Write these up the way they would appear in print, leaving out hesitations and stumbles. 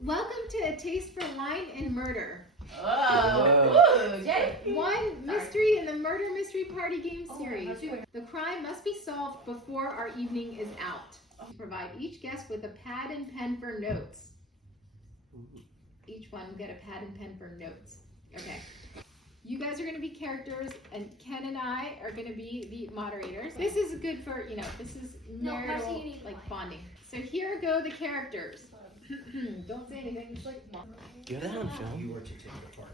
Welcome to A Taste for Wine and Murder. Oh, ooh, yay. One mystery in the Murder Mystery Party game series. The crime must be solved before our evening is out. Provide each guest with a pad and pen for notes. Each one get a pad and pen for notes. Okay. You guys are going to be characters, and Ken and I are going to be the moderators. This is good for, this is marital, bonding. So here go the characters. Don't say anything. It's like mom. Get that on film. You were to take it apart.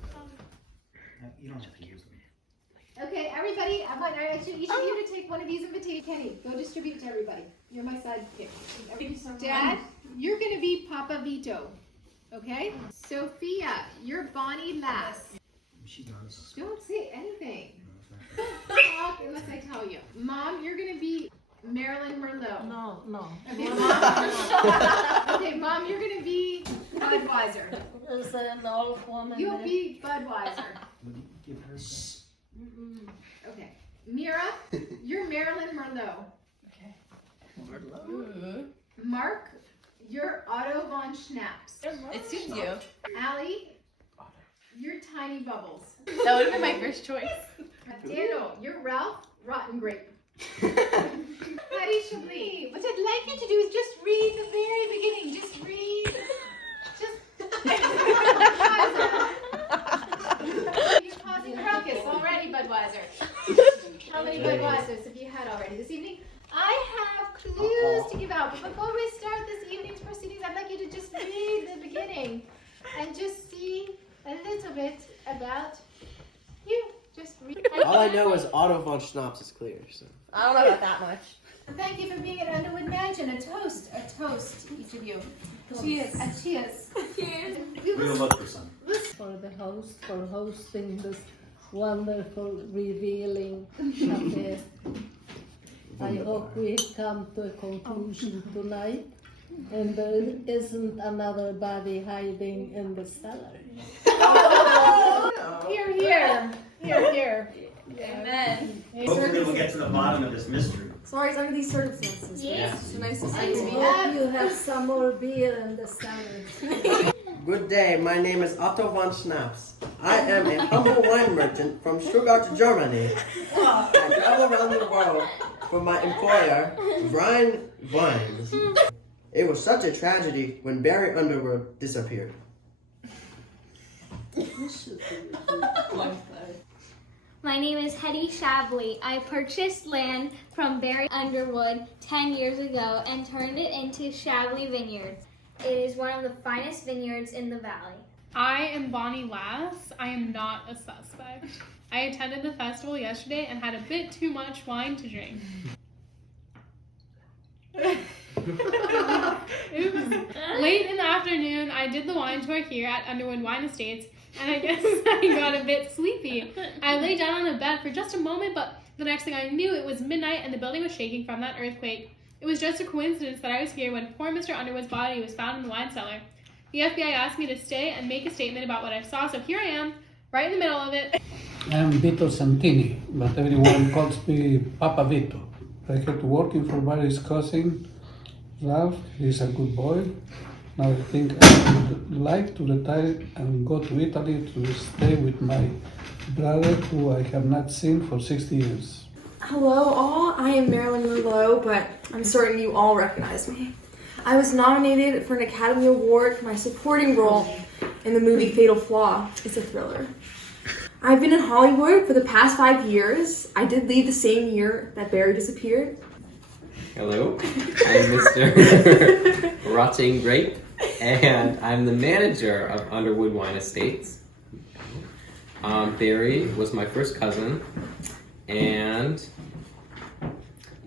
You don't have to use them. Okay, everybody, I want each of you to take one of these invitations. Kenny, go distribute it to everybody. You're my sidekick. Dad, you're going to be Papa Vito. Okay? Sophia, you're Bonnie Lass. She does. Don't say anything. Talk unless I tell you. Mom, you're going to be Marilyn Merlot. No. Okay, Mom. Okay, Mom, you're going to be Budweiser. Is that an old woman? You'll be Budweiser. Give her some. Okay. Mira, you're Marilyn Merlot. Okay. Mark, you're Otto von Schnaps. It suits you. Allie, you're Tiny Bubbles. That would have been my first choice. Daniel, you're Ralph Rotten Grape. Patty Chablis, what I'd like you to do is just read the very beginning. Just read. You're causing a ruckus already, Budweiser. How many Budweisers have you had already this evening? I have clues to give out, but before we start this evening's proceedings, I'd like you to just read the beginning and just see a little bit about you. Just read. All I know is Otto von Schnaps is clear. So. I don't know about that much. Thank you for being at Underwood Mansion. A toast, each of you. Cheers. A cheers. Cheers. We'll look for some. For the host, for hosting this wonderful, revealing cafe. I hope we come to a conclusion tonight and there isn't another body hiding in the cellar. Here, here. Here, here. Amen. Hopefully we'll get to the bottom of this mystery. Sorry, under these circumstances. Yes. It's so nice to I see you. hope you have some more beer in the cellar. Good day, my name is Otto von Schnaps. I am a humble wine merchant from Stuttgart, Germany. I travel around the world for my employer, Rhine Wines. It was such a tragedy when Barry Underwood disappeared. My name is Hetty Shavley. I purchased land from Barry Underwood 10 years ago and turned it into Shavley Vineyards. It is one of the finest vineyards in the valley. I am Bonnie Lass. I am not a suspect. I attended the festival yesterday and had a bit too much wine to drink. It was late in the afternoon. I did the wine tour here at Underwood Wine Estates, and I guess I got a bit sleepy. I lay down on the bed for just a moment, but the next thing I knew, it was midnight and the building was shaking from that earthquake. It was just a coincidence that I was here when poor Mr. Underwood's body was found in the wine cellar. The FBI asked me to stay and make a statement about what I saw, so here I am, right in the middle of it. I'm Vito Santini, but everyone calls me Papa Vito. I had to working for Barry's cousin, Ralph. He's a good boy. Now I think I would like to retire and go to Italy to stay with my brother, who I have not seen for 60 years. Hello all, I am Marilyn Merlot, but I'm certain you all recognize me. I was nominated for an Academy Award for my supporting role in the movie Fatal Flaw. It's a thriller. I've been in Hollywood for the past 5 years. I did leave the same year that Barry disappeared. Hello, I'm Mr. Rotting Grape, and I'm the manager of Underwood Wine Estates. Barry was my first cousin, and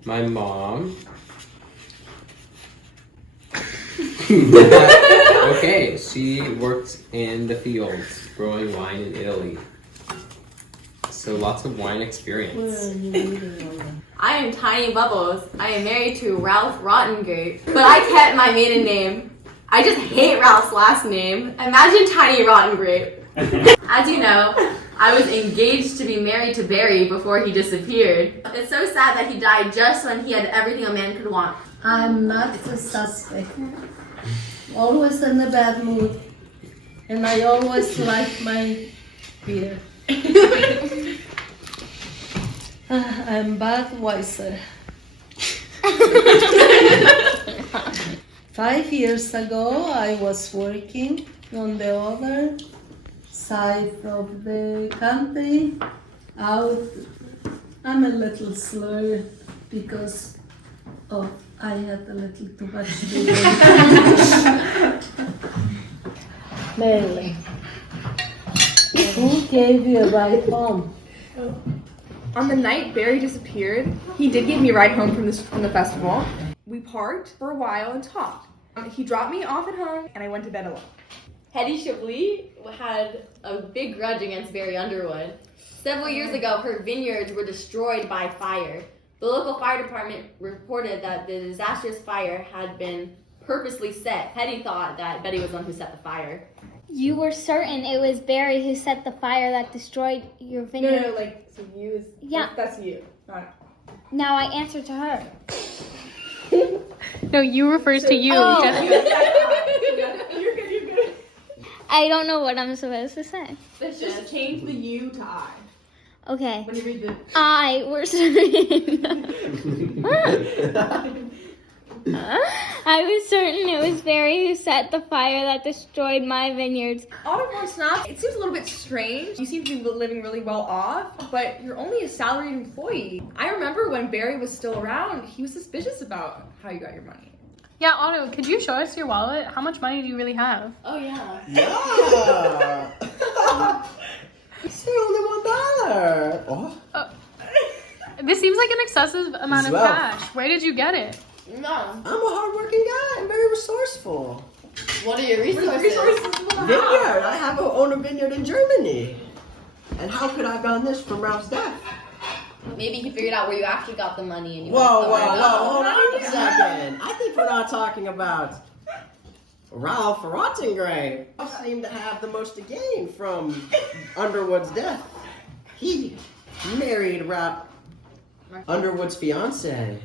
my mom. Okay, she worked in the fields growing wine in Italy. So lots of wine experience. I am Tiny Bubbles. I am married to Ralph Rottengrape, but I kept my maiden name. I just hate Ralph's last name. Imagine Tiny Rottengrape. As you know, I was engaged to be married to Barry before he disappeared. It's so sad that he died just when he had everything a man could want. I'm not a suspect. always in a bad mood, and I always like my beer. I'm Budweiser. 5 years ago, I was working on the other side of the country. Out, I'm a little slur because I had a little too much beer. Marilyn, who gave you a ride home? On the night Barry disappeared, he did give me a ride home from the festival. We parked for a while and talked. He dropped me off at home, and I went to bed alone. Hedy Chablis had a big grudge against Barry Underwood. Several years ago, her vineyards were destroyed by fire. The local fire department reported that the disastrous fire had been purposely set. Hedy thought that Betty was the one who set the fire. You were certain it was Barry who set the fire that destroyed your vineyard. No, like, so you is... Yeah. That's you. Not... Now I answer to her. No, you refers to you, Oh. Jessica. You're good. I don't know what I'm supposed to say. Just change the you to I. Okay. When you read the... I were certain. I was certain it was Barry who set the fire that destroyed my vineyards. Otto von Schnaps, it seems a little bit strange. You seem to be living really well off, but you're only a salaried employee. I remember when Barry was still around, he was suspicious about how you got your money. Yeah, Otto, could you show us your wallet? How much money do you really have? Oh, yeah. Yeah. It's only $1. Oh. This seems like an excessive amount of Well. cash. Where did you get it? No. I'm a hardworking guy. I'm very resourceful. What are your resources? Vineyard. I have own a vineyard in Germany. And how could I have done this from Ralph's death? Maybe he figured out where you actually got the money and you Whoa, went, hold on a second. I think we're not talking about Ralph Rottengrave. Ralph seemed to have the most to gain from Underwood's death. He married Ralph Underwood's fiance.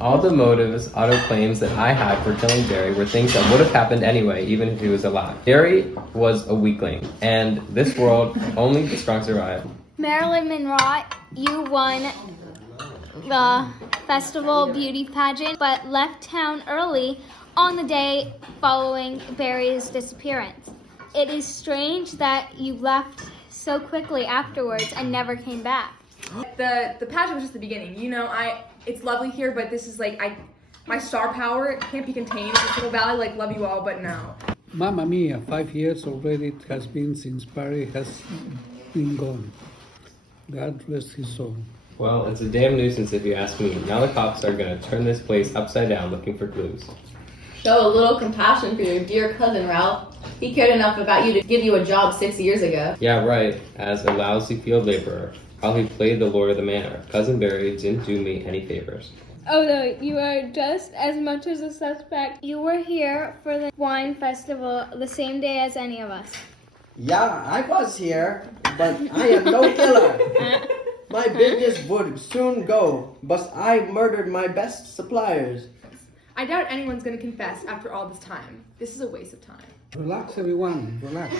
All the motives Otto claims that I had for killing Barry were things that would have happened anyway, even if he was alive. Barry was a weakling, and this world, only the strong survive. Marilyn Monroe, you won the festival beauty pageant, but left town early on the day following Barry's disappearance. It is strange that you left so quickly afterwards and never came back. The pageant was just the beginning. You know, it's lovely here, but this is like my star power can't be contained in this little valley. Like, love you all, but no. Mamma mia, 5 years already it has been since Barry has been gone. God rest his soul. Well, it's a damn nuisance if you ask me. Now the cops are gonna turn this place upside down looking for clues. Show a little compassion for your dear cousin, Ralph. He cared enough about you to give you a job 6 years ago. Yeah, right. As a lousy field laborer, while he played the lord of the manor, Cousin Barry didn't do me any favors. Although you are just as much as a suspect, you were here for the wine festival the same day as any of us. Yeah, I was here, but I am no killer. My business would soon go, but I murdered my best suppliers. I doubt anyone's gonna confess after all this time. This is a waste of time. Relax, everyone, relax.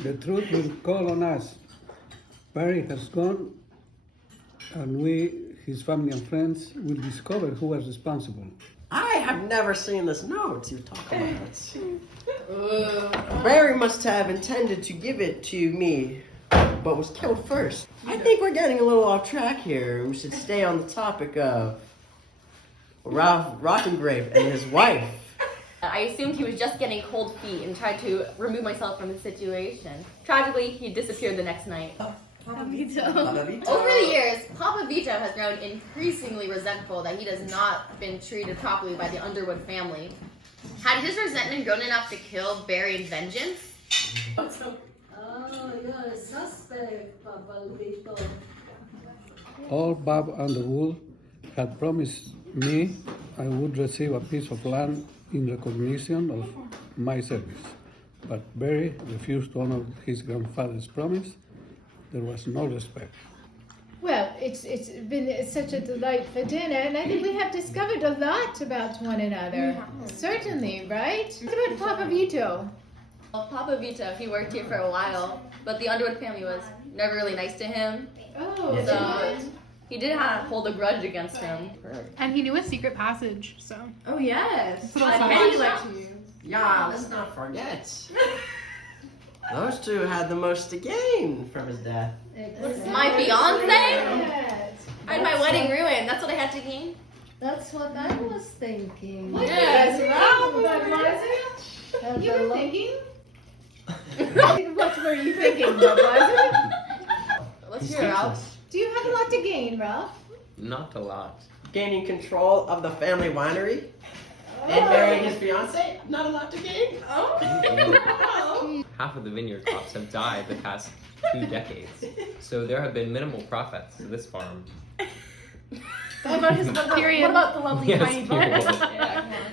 The truth will call on us. Barry has gone, and we, his family and friends, will discover who was responsible. I have never seen this note you talk about. Barry must have intended to give it to me, but was killed first. I think we're getting a little off track here. We should stay on the topic of Ralph Rottengrave and his wife. I assumed he was just getting cold feet and tried to remove myself from the situation. Tragically, he disappeared the next night. Papa Vito. Over the years, Papa Vito has grown increasingly resentful that he has not been treated properly by the Underwood family. Had his resentment grown enough to kill Barry in vengeance? Oh, you're a suspect, Papa Vito. Old Bob Underwood had promised me I would receive a piece of land in recognition of my service. But Barry refused to honor his grandfather's promise. There was no respect. Well, it's been such a delightful dinner, and I think we have discovered a lot about one another. Certainly, right? What about Papa Vito? Well, Papa Vito, he worked here for a while, but the Underwood family was never really nice to him. Oh, Yes, So he did hold a grudge against him. And he knew a secret passage, so. Oh yes. So that's And all. he liked you. Yeah, let's not forget. Those two had the most to gain from his death. My fiance? Yes. I had my wedding ruined. That's what I had to gain. That's what I was thinking. Yes, But was it? And You a were lot- thinking? What were you thinking, was Let's He's hear it out. speechless. Do you have a lot to gain, Ralph? Not a lot. Gaining control of the family winery and marrying his fiance. Not a lot to gain. Half of the vineyard crops have died the past 2 decades, so there have been minimal profits to this farm. What about his Period. What about the lovely Yes, tiny period.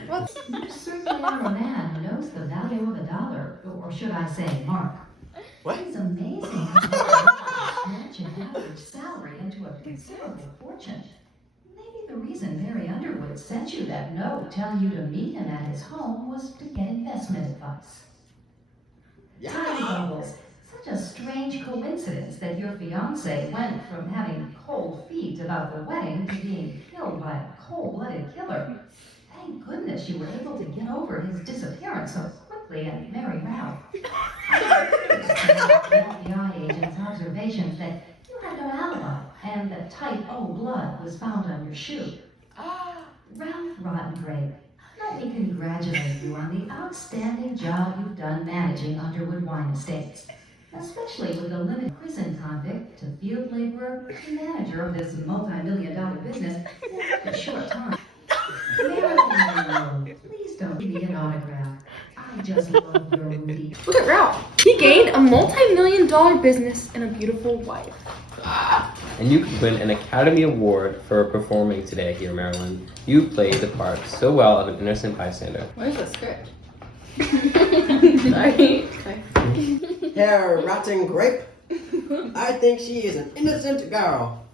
boat? You certainly are a man who knows the value of a dollar, or should I say, mark. What? It's amazing how you can stretch an average salary into a considerable fortune. Maybe the reason Barry Underwood sent you that note telling you to meet him at his home was to get investment advice. Tiny Bubbles, such a strange coincidence that your fiance went from having cold feet about the wedding to being killed by a cold-blooded killer. Thank goodness you were able to get over his disappearance so quickly and marry Ralph. The FBI agent's observations that you had no alibi and that type O blood was found on your shoe. Ralph Rottengrape, let me congratulate you on the outstanding job you've done managing Underwood Wine Estates, especially with the limited prison convict to field laborer to manager of this multi-million-dollar business in a short time. Marilyn Monroe, please don't give me an autograph. I just love your movie. Look at Ralph. He gained a multi-million-dollar business and a beautiful wife. And you could win an Academy Award for performing today here, Marilyn. You played the part so well of an innocent bystander. Where's the script? Sorry. Herr Rotten Grape. I think she is an innocent girl.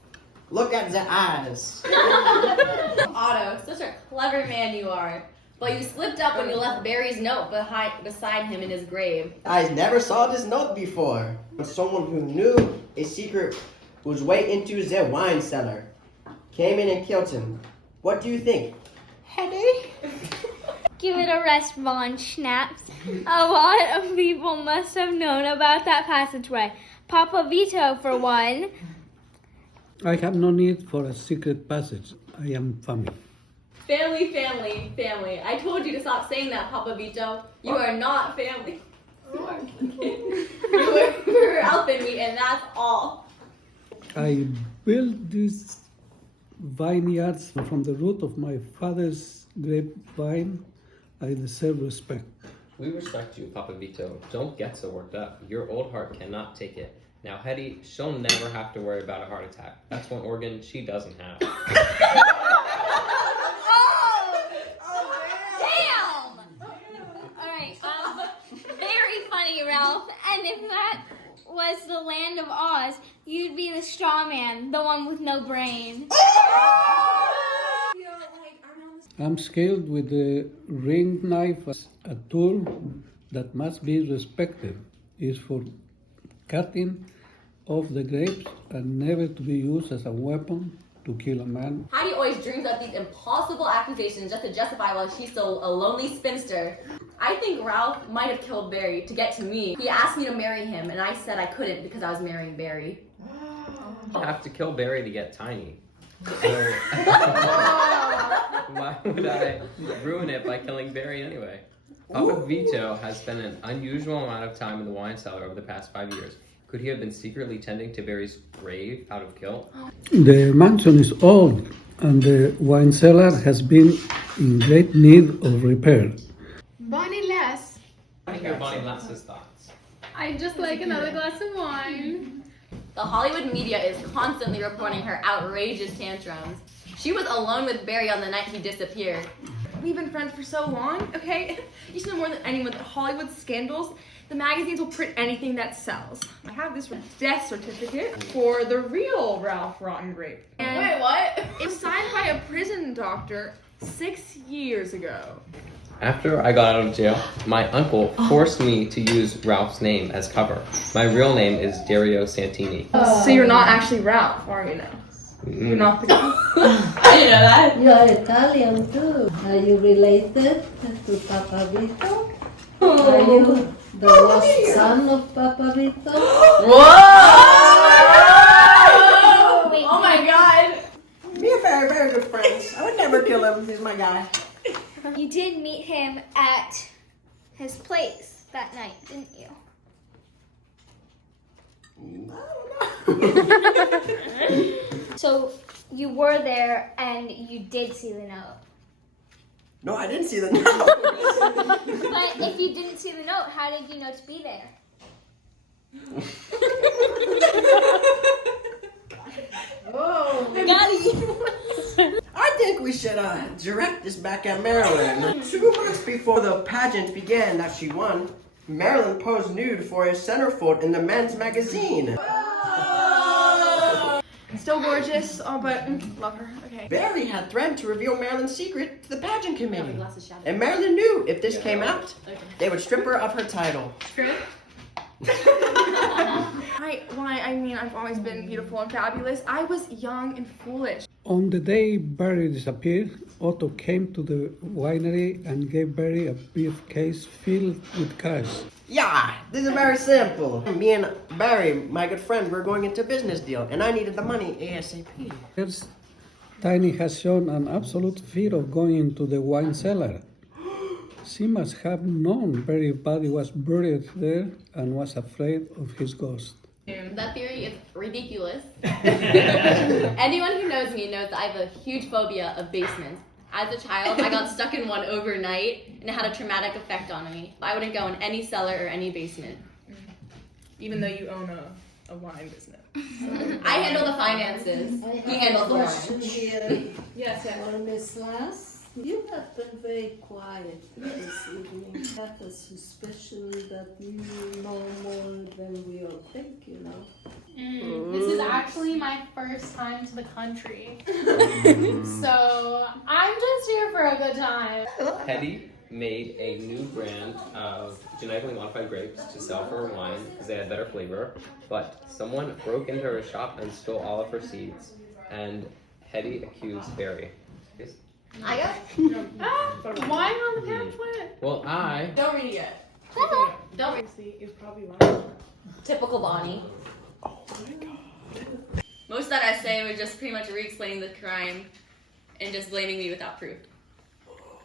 Look at the eyes. Otto, such a clever man you are. But you slipped up when you left Barry's note beside him in his grave. I never saw this note before. But someone who knew a secret whose way into their wine cellar came in and killed him. What do you think? Headache? Give it a rest, Von Schnaps. A lot of people must have known about that passageway. Papa Vito, for one. I have no need for a secret passage. I am family. Family, family, family. I told you to stop saying that, Papa Vito. You are not family. You were helping me, and that's all. I built these vineyards from the root of my father's grapevine. I deserve respect. We respect you, Papa Vito. Don't get so worked up. Your old heart cannot take it. Now, Hetty, she'll never have to worry about a heart attack. That's one organ she doesn't have. Damn! Alright, very funny, Ralph. And if that was the land of Oz, you'd be the straw man, the one with no brain. I'm skilled with the ring knife as a tool that must be respected. It's for cutting off the grapes and never to be used as a weapon to kill a man. Hattie always dreams up these impossible accusations just to justify why she's still a lonely spinster. I think Ralph might have killed Barry to get to me. He asked me to marry him, and I said I couldn't because I was marrying Barry. You have to kill Barry to get Tiny. So, why would I ruin it by killing Barry anyway? Papa Vito has spent an unusual amount of time in the wine cellar over the past 5 years. Could he have been secretly tending to Barry's grave out of guilt? The mansion is old and the wine cellar has been in great need of repair. Bonnie Les. I think your Bonnie Lass's thoughts. I'd just like another glass of wine. The Hollywood media is constantly reporting her outrageous tantrums. She was alone with Barry on the night he disappeared. we've been friends for so long, okay? You should know more than anyone that Hollywood scandals, the magazines will print anything that sells. I have this death certificate for the real Ralph Rotten Grape. And Wait, what? it was signed by a prison doctor 6 years ago. After I got out of jail, my uncle forced me to use Ralph's name as cover. My real name is Dario Santini. So you're not actually Ralph, are you now? You're not the guy. I didn't know that. You are Italian too. Are you related to Papa Vito? Are you the lost son of Papa Vito? Whoa! Wait, Oh my god. We are very, very good friends. I would never kill him. He's my guy. you did meet him at his place that night, didn't you? I don't know. So you were there and you did see the note. No, I didn't see the note. But if you didn't see the note, how did you know to be there? Whoa. I think we should direct this back at Marilyn. 2 months before the pageant began that she won, Marilyn posed nude for a centerfold in the men's magazine. Still gorgeous, but love her. Okay. Barry had threatened to reveal Marilyn's secret to the pageant committee. And Marilyn knew if this came out, they would strip her of her title. Strip? I mean, I've always been beautiful and fabulous. I was young and foolish. On the day Barry disappeared, Otto came to the winery and gave Barry a briefcase filled with cash. Yeah, this is very simple. Me and Barry, my good friend, we're going into a business deal, and I needed the money ASAP. First, Tiny has shown an absolute fear of going into the wine cellar. She must have known Barry's body was buried there and was afraid of his ghost. That theory is ridiculous. Anyone who knows me knows that I have a huge phobia of basements. As a child, I got stuck in one overnight, and it had a traumatic effect on me. I wouldn't go in any cellar or any basement. Even though you own a wine business. I handle the finances. He handles the question wine. here Yes, for Miss Lass. You have been very quiet this evening. I have a suspicion that you know more than we all think, you know. This is actually my first time to the country. So I'm just here for a good time. Hetty made a new brand of genetically modified grapes to sell for wine because they had better flavor, but someone broke into her shop and stole all of her seeds, and Hetty accused Barry. Yes? I got. Why on the pamphlet? Well, I Don't read it yet. Don't read. It's probably wrong. Typical Bonnie. Oh my god. Most of that essay was just pretty much re-explaining the crime and just blaming me without proof.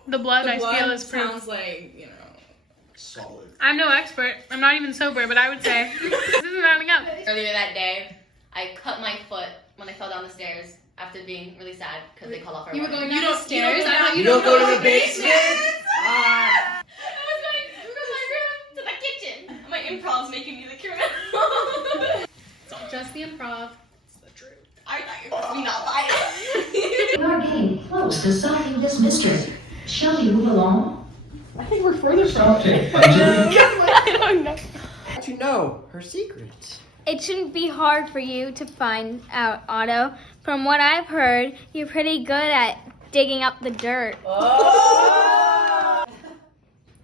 The blood I feel is proof. Sounds like, you know. Solid. I'm no expert. I'm not even sober, but I would say this isn't adding up. Earlier that day, I cut my foot when I fell down the stairs after being really sad because they called off our You were wedding. going down the stairs? I thought You don't go to the basement? I was going from my room to the kitchen. My improv's making me the criminal. It's all just the improv. It's the truth. I thought you were supposed to be not biased. We are getting close to solving this mystery. Shall we move along? I think we're further from it. I don't know. How'd you know her secret? It shouldn't be hard for you to find out, Otto. From what I've heard, you're pretty good at digging up the dirt.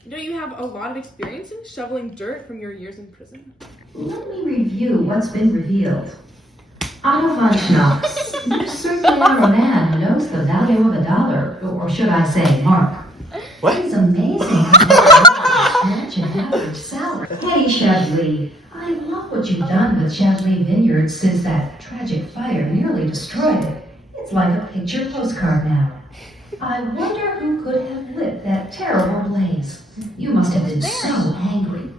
Don't you have a lot of experience in shoveling dirt from your years in prison? Let me review what's been revealed. Otto von Schnaps, you certainly are a man who knows the value of a dollar, or should I say, mark. What? It's amazing how much an average salary. Hetty Chablis, I love what you've done with Chablis Vineyards since that tragic fire nearly destroyed it. It's like a picture postcard now. I wonder who could have lit that terrible blaze. You must have been so angry.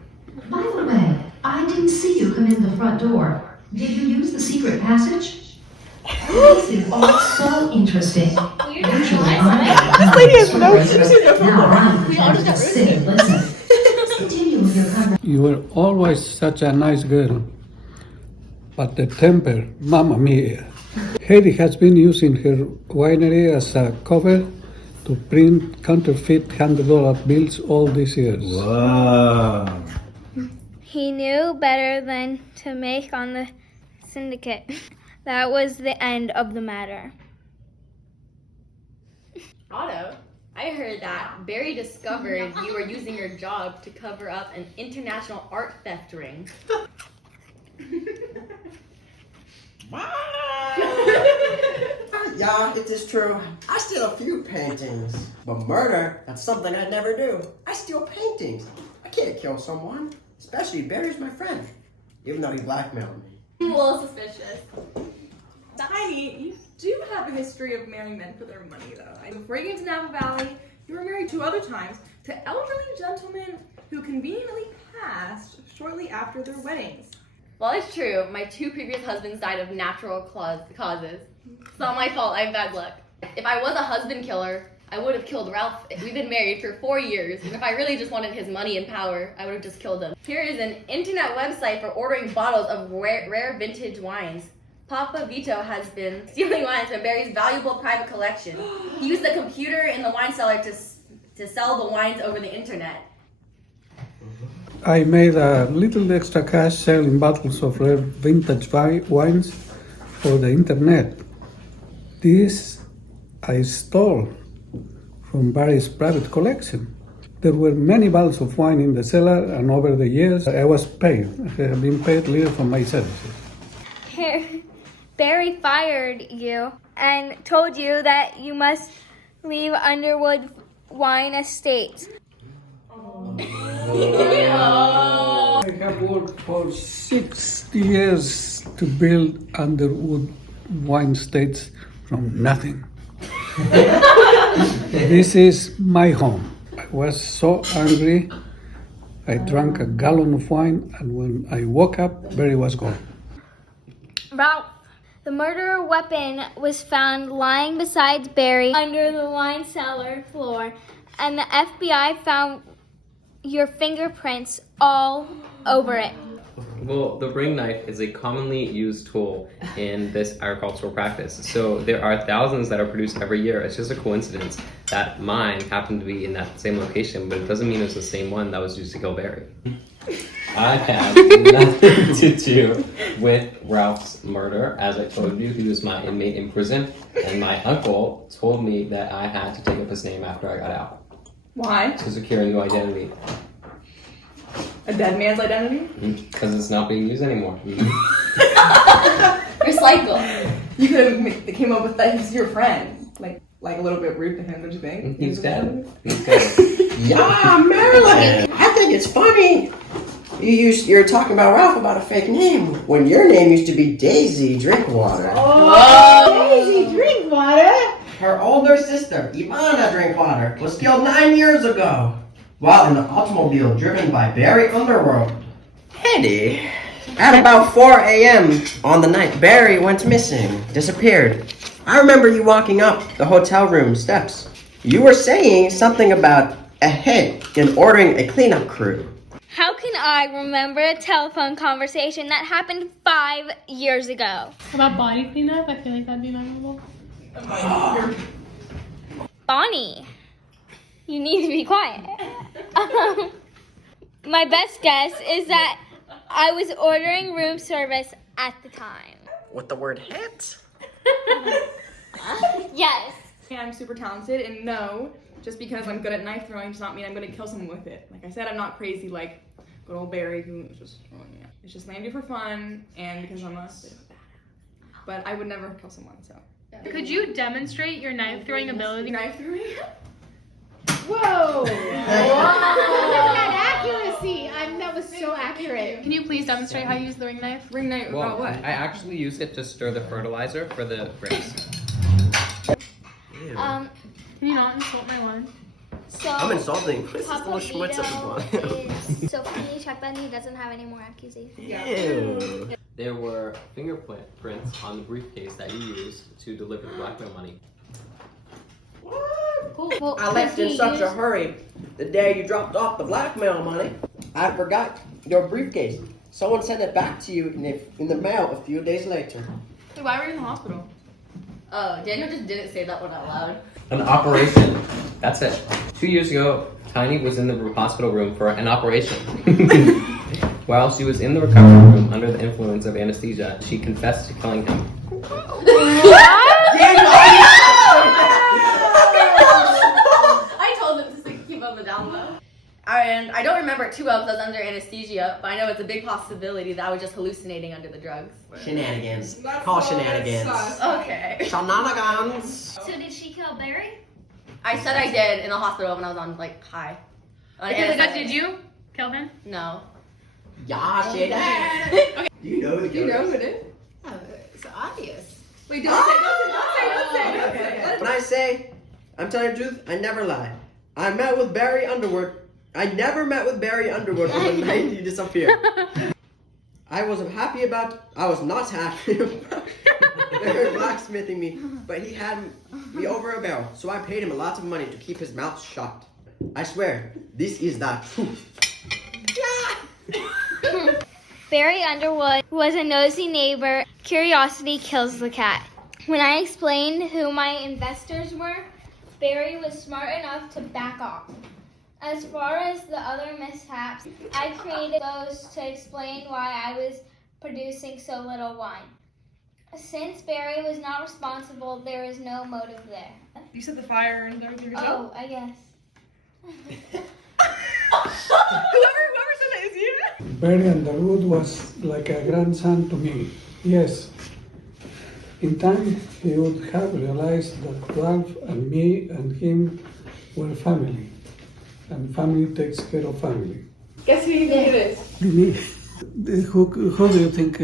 By the way, I didn't see you come in the front door. Did you use the secret passage? This is all so interesting. Usually I'm now I'm pretending to sit and listen. Continue with your conversation. You were always such a nice girl. But the temper, mamma mia. Hetty has been using her winery as a cover to print counterfeit $100 bills all these years. Wow. He knew better than to make on the syndicate. That was the end of the matter. Otto, I heard that Barry discovered you were using your job to cover up an international art theft ring. Yeah, it is true. I steal a few paintings. But murder, that's something I never do. I steal paintings. I can't kill someone. Especially Barry's my friend. Even though he blackmailed me. A little suspicious. Tiny, you do have a history of marrying men for their money, though. Before you came to Napa Valley, you were married 2 other times to elderly gentlemen who conveniently passed shortly after their weddings. Well, it's true. My 2 previous husbands died of natural causes. It's not my fault. I have bad luck. If I was a husband killer, I would have killed Ralph. We've been married for 4 years, and if I really just wanted his money and power, I would have just killed him. Here is an internet website for ordering bottles of rare vintage wines. Papa Vito has been stealing wines from Barry's valuable private collection. He used the computer in the wine cellar to sell the wines over the internet. I made a little extra cash selling bottles of rare vintage wines for the internet. This I stole from Barry's private collection. There were many bottles of wine in the cellar, and over the years I was paid. I have been paid little for my services. Barry fired you and told you that you must leave Underwood Wine Estates. I have worked for 60 years to build Underwood Wine Estates from nothing. This is my home. I was so angry, I drank a gallon of wine, and when I woke up, Barry was gone. Ralph, the murder weapon was found lying beside Barry under the wine cellar floor, and the FBI found your fingerprints all over it. Well, the ring knife is a commonly used tool in this agricultural practice. So there are thousands that are produced every year. It's just a coincidence that mine happened to be in that same location, but it doesn't mean it's the same one that was used to kill Barry. I had nothing to do with Ralph's murder. As I told you, he was my inmate in prison, and my uncle told me that I had to take up his name after I got out. Why? To secure a new identity. A dead man's identity? Because it's not being used anymore. Recycle. You could have came up with that he's your friend. Like a little bit rude to him, don't you think? He's dead. He's dead. Yeah, Marilyn! I think it's funny. You're talking about Ralph about a fake name when your name used to be Daisy Drinkwater. Daisy Drinkwater? Her older sister, Ivana Drinkwater, was killed 9 years ago while in an automobile driven by Barry Underwood. Hetty, at about 4 a.m. on the night Barry went missing, disappeared. I remember you walking up the hotel room steps. You were saying something about a hit and ordering a cleanup crew. How can I remember a telephone conversation that happened 5 years ago? About body cleanup, I feel like that'd be memorable. Bonnie, you need to be quiet. My best guess is that I was ordering room service at the time. With the word hit? Yes. Yeah, I'm super talented, and no, just because I'm good at knife throwing does not mean I'm going to kill someone with it. Like I said, I'm not crazy like good old Barry who was just throwing it. It's just landed for fun, and because I'm a bit of a badass. But I would never kill someone, so. Could you demonstrate your knife throwing ability? Knife throwing? Whoa! Look at that accuracy! That was so accurate. Can you please demonstrate how you use the ring knife? Ring knife Well, about what? I actually use it to stir the fertilizer for the grapes. Can you not insult my wine? So I'm insulting. This is Papa little schmutz up Vito is, so can you check that he doesn't have any more accusations? Ew. There were fingerprints on the briefcase that you used to deliver the blackmail money. Well, I left in such a hurry the day you dropped off the blackmail money. I forgot your briefcase. Someone sent it back to you in the mail a few days later. So why were you in the hospital? Oh, Daniel just didn't say that one out loud. An operation. That's it. 2 years ago, Tiny was in the hospital room for an operation. While she was in the recovery room under the influence of anesthesia, she confessed to killing him. I told him to keep him down low. And I don't remember it too well because I was under anesthesia, but I know it's a big possibility that I was just hallucinating under the drugs. Shenanigans. Call shenanigans. Okay. Shenanigans. So did she kill Barry? I said I did in the hospital when I was on like high. On Did you kill him? No. Yeah, shit. Do you know the You know ghost? who it is? Oh, it's obvious. Wait, don't say. When I say I'm telling the truth, I never lie. I met with Barry Underwood. I never met with Barry Underwood on the night he disappeared. I was not happy about Barry blacksmithing me, but he had me over a barrel, so I paid him a lot of money to keep his mouth shut. I swear, this is the truth. Barry Underwood was a nosy neighbor. Curiosity kills the cat. When I explained who my investors were, Barry was smart enough to back off. As far as the other mishaps, I created those to explain why I was producing so little wine. Since Barry was not responsible, there is no motive there. You said the fire and everything yourself? Oh, I guess. Whoever said that is you. Barry Underwood was like a grandson to me. Yes. In time, he would have realized that Ralph and me and him were family. And family takes care of family. Guess who you think it is? Me? Who do you think?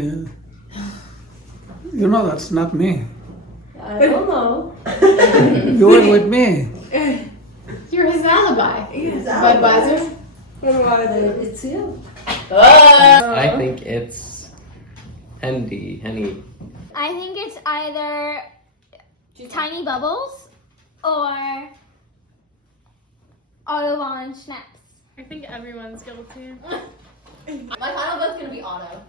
You know that's not me. I don't know. You were with me. You're his alibi. Budweiser. It's you. I think it's Henny. I think it's either Tiny Bubbles or Otto von Schnaps. I think everyone's guilty. My final vote's gonna be Otto.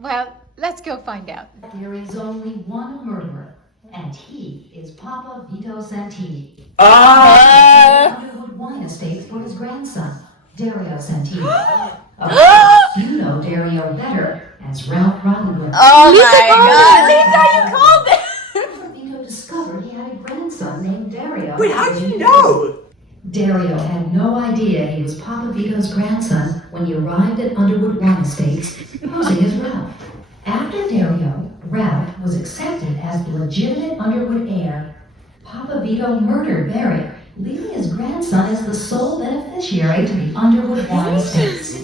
Well, let's go find out. There is only one murderer, and he is Papa Vito Santini. Underwood Wine Estates for his grandson, Dario Santini. Of course, you know Dario better as Ralph Roddenwood. Oh my god, Lisa, you called it! Vito discovered he had a grandson named Dario. Wait, how'd you know? Dario had no idea he was Papa Vito's grandson when he arrived at Underwood Wine Estates, posing as Ralph. After Dario, Ralph was accepted as the legitimate Underwood heir. Papa Vito murdered Barry, leaving his grandson as the sole beneficiary to the Underwood Wine Estates.